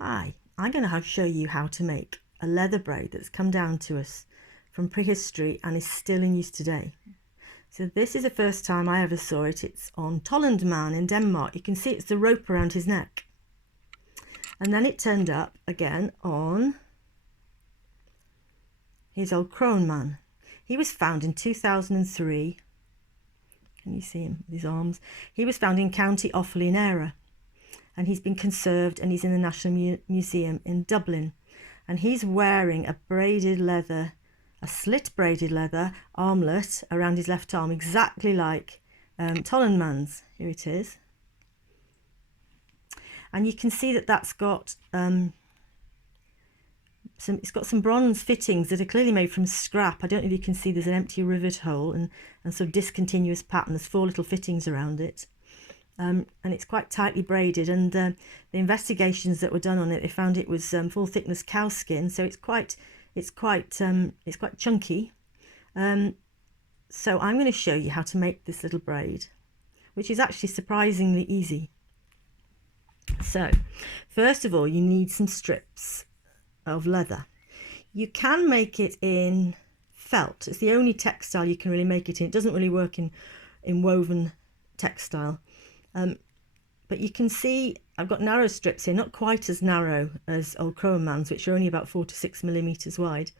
Hi, I'm going to show you how to make a leather braid that's come down to us from prehistory and is still in use today. So this is the first time I ever saw it. It's on Tollund Man in Denmark. You can see it's the rope around his neck. And then it turned up again on his old Croghan Man. He was found in 2003. Can you see him with his arms? He was found in County Offaly in Era. And he's been conserved and he's in the National Museum in Dublin. And he's wearing a braided leather, a slit braided leather armlet around his left arm, exactly like Tollund Man's. Here it is. And you can see that that's got it's got some bronze fittings that are clearly made from scrap. I don't know if you can see there's an empty rivet hole and sort of discontinuous pattern. There's 4 little fittings around it. And it's quite tightly braided, and the investigations that were done on it, they found it was full thickness cow skin, so it's quite chunky. So I'm going to show you how to make this little braid, which is actually surprisingly easy. So first of all, you need some strips of leather. You can make it in felt. It's the only textile you can really make it in. It doesn't really work in woven textile. But you can see I've got narrow strips here, not quite as narrow as old Croghan Man's, which are only about 4 to 6 millimeters wide.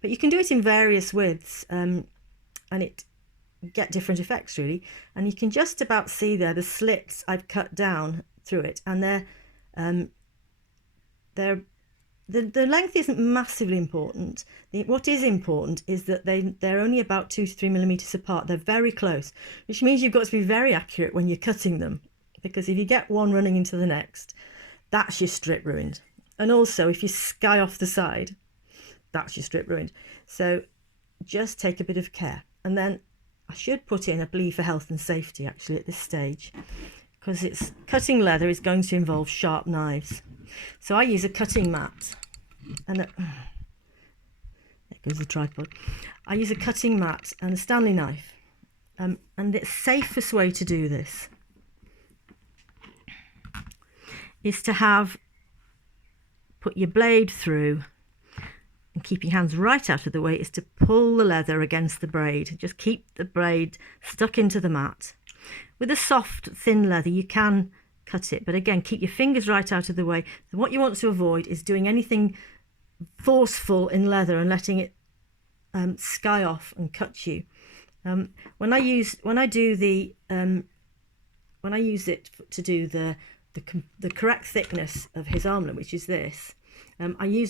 But you can do it in various widths, and it get different effects really. And you can just about see there the slits I've cut down through it, and the length isn't massively important. What is important is that they're only about 2 to 3 millimeters apart. They're very close, which means you've got to be very accurate when you're cutting them, because if you get one running into the next, that's your strip ruined. And also if you sky off the side, that's your strip ruined. So just take a bit of care. And then I should put in a plea for health and safety actually at this stage, because it's cutting leather is going to involve sharp knives. So I use a cutting mat, and there goes the tripod. I use a cutting mat and a Stanley knife, and the safest way to do this is to put your blade through and keep your hands right out of the way, is to pull the leather against the braid. Just keep the braid stuck into the mat. With a soft, thin leather, you can cut it, but again, keep your fingers right out of the way. So what you want to avoid is doing anything forceful in leather and letting it sky off and cut you. When I use it to do the correct thickness of his armlet, which is this, I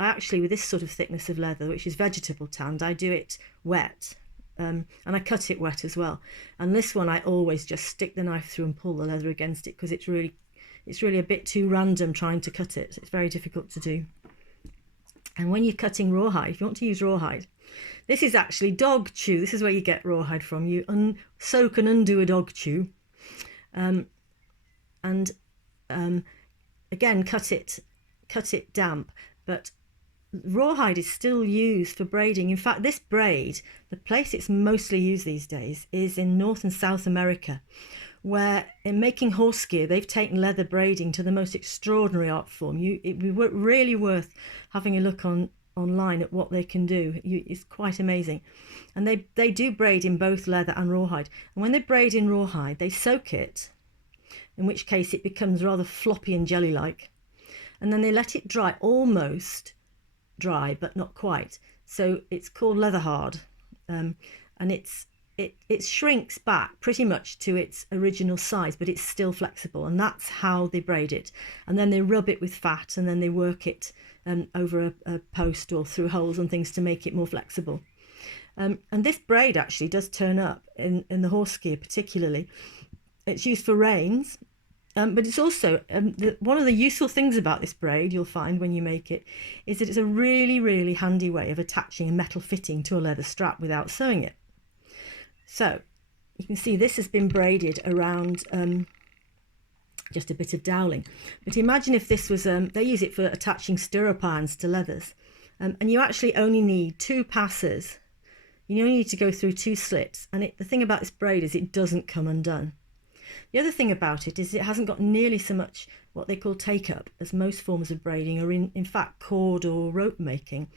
actually, with this sort of thickness of leather, which is vegetable tanned, I do it wet. And I cut it wet as well. And this one I always just stick the knife through and pull the leather against it, because it's really a bit too random trying to cut it. It's very difficult to do. And when you're cutting rawhide, if you want to use rawhide, this is actually dog chew. This is where you get rawhide from. You soak and undo a dog chew, again cut it damp, but rawhide is still used for braiding. In fact, this braid, the place it's mostly used these days is in North and South America, where in making horse gear they've taken leather braiding to the most extraordinary art form. It'd be really worth having a look online at what they can do. It's quite amazing. And they do braid in both leather and rawhide. And when they braid in rawhide, they soak it, in which case it becomes rather floppy and jelly-like. And then they let it dry, almost dry but not quite, so it's called leather hard, and it shrinks back pretty much to its original size, but it's still flexible, and that's how they braid it. And then they rub it with fat, and then they work it over a post or through holes and things to make it more flexible. And this braid actually does turn up in the horse gear particularly. It's used for reins. But it's also, one of the useful things about this braid you'll find when you make it is that it's a really handy way of attaching a metal fitting to a leather strap without sewing it. So you can see this has been braided around just a bit of doweling. But imagine if this was, they use it for attaching stirrup irons to leathers, and you actually only need 2 passes. You only need to go through 2 slits, and the thing about this braid is it doesn't come undone. The other thing about it is it hasn't got nearly so much what they call take-up, as most forms of braiding are in fact cord or rope making.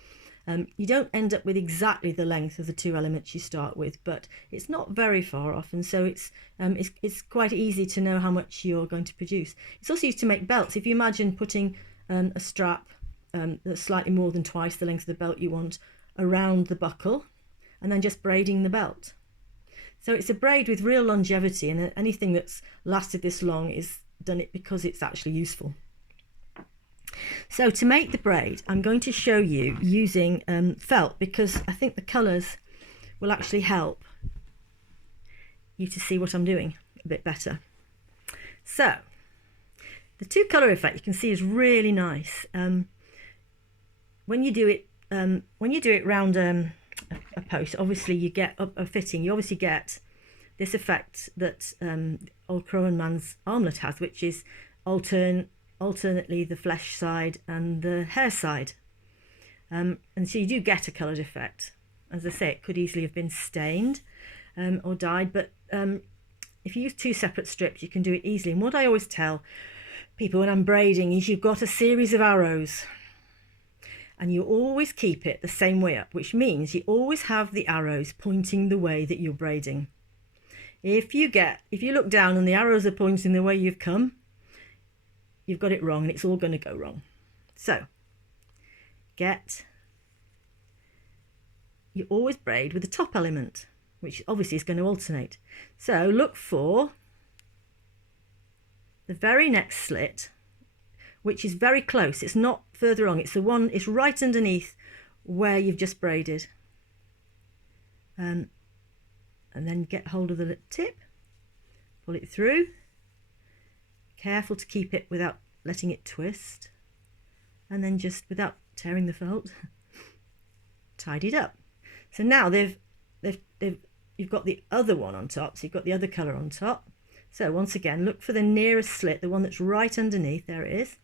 You don't end up with exactly the length of the two elements you start with, but it's not very far off, and so it's quite easy to know how much you're going to produce. It's also used to make belts. If you imagine putting a strap that's slightly more than twice the length of the belt you want around the buckle, and then just braiding the belt. So it's a braid with real longevity, and anything that's lasted this long is done it because it's actually useful. So to make the braid, I'm going to show you using felt, because I think the colours will actually help you to see what I'm doing a bit better. So the two colour effect you can see is really nice. When you do it round a post, obviously you get a fitting. You obviously get this effect that old Croghan Man's armlet has, which is alternately the flesh side and the hair side, and so you do get a coloured effect. As I say, it could easily have been stained or dyed, but if you use two separate strips, you can do it easily. And what I always tell people when I'm braiding is you've got a series of arrows, and you always keep it the same way up, which means you always have the arrows pointing the way that you're braiding. If you look down and the arrows are pointing the way you've come, you've got it wrong, and it's all going to go wrong. So you always braid with the top element, which obviously is going to alternate. So look for the very next slit, which is very close. It's not further on. It's right underneath where you've just braided. And then get hold of the tip, pull it through. Careful to keep it without letting it twist, and then just without tearing the felt, tidy it up. So now you've got the other one on top, so you've got the other colour on top. So once again, look for the nearest slit, the one that's right underneath. There it is.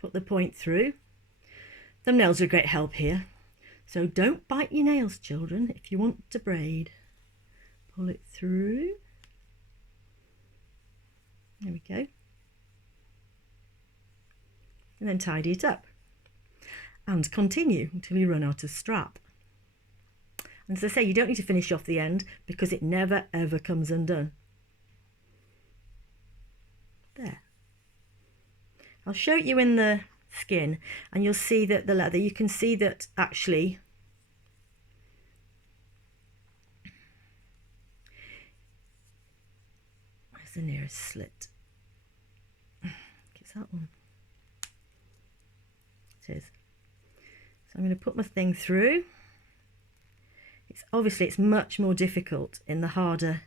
Put the point through. Thumbnails are a great help here. So don't bite your nails, children, if you want to braid. Pull it through. There we go. And then tidy it up. And continue until you run out of strap. And as I say, you don't need to finish off the end because it never ever comes undone. There. I'll show you in the skin, and you'll see that the leather, you can see that actually where's the nearest slit? It's that one. It is. So I'm going to put my thing through. It's much more difficult in the harder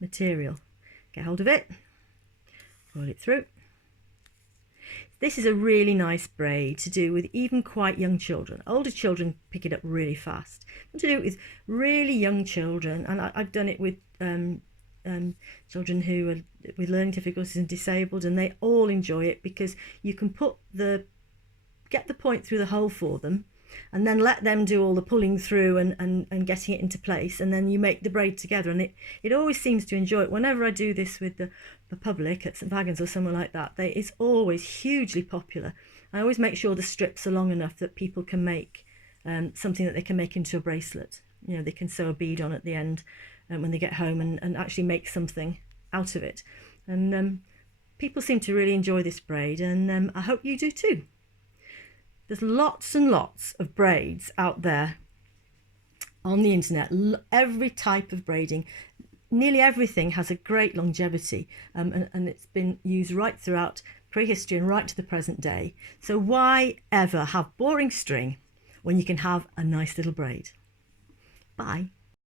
material. Get hold of it, pull it through. This is a really nice braid to do with even quite young children. Older children pick it up really fast. I want to do it with really young children, and I've done it with children who are with learning difficulties and disabled, and they all enjoy it because you can get the point through the hole for them, and then let them do all the pulling through and getting it into place, and then you make the braid together, and it always seems to enjoy it. Whenever I do this with the public at St Wagons or somewhere like that, it's always hugely popular. I always make sure the strips are long enough that people can make something that they can make into a bracelet. You know, they can sew a bead on at the end when they get home and actually make something out of it. And people seem to really enjoy this braid, and I hope you do too. There's lots and lots of braids out there on the internet, every type of braiding. Nearly everything has a great longevity, and it's been used right throughout prehistory and right to the present day. So why ever have boring string when you can have a nice little braid? Bye.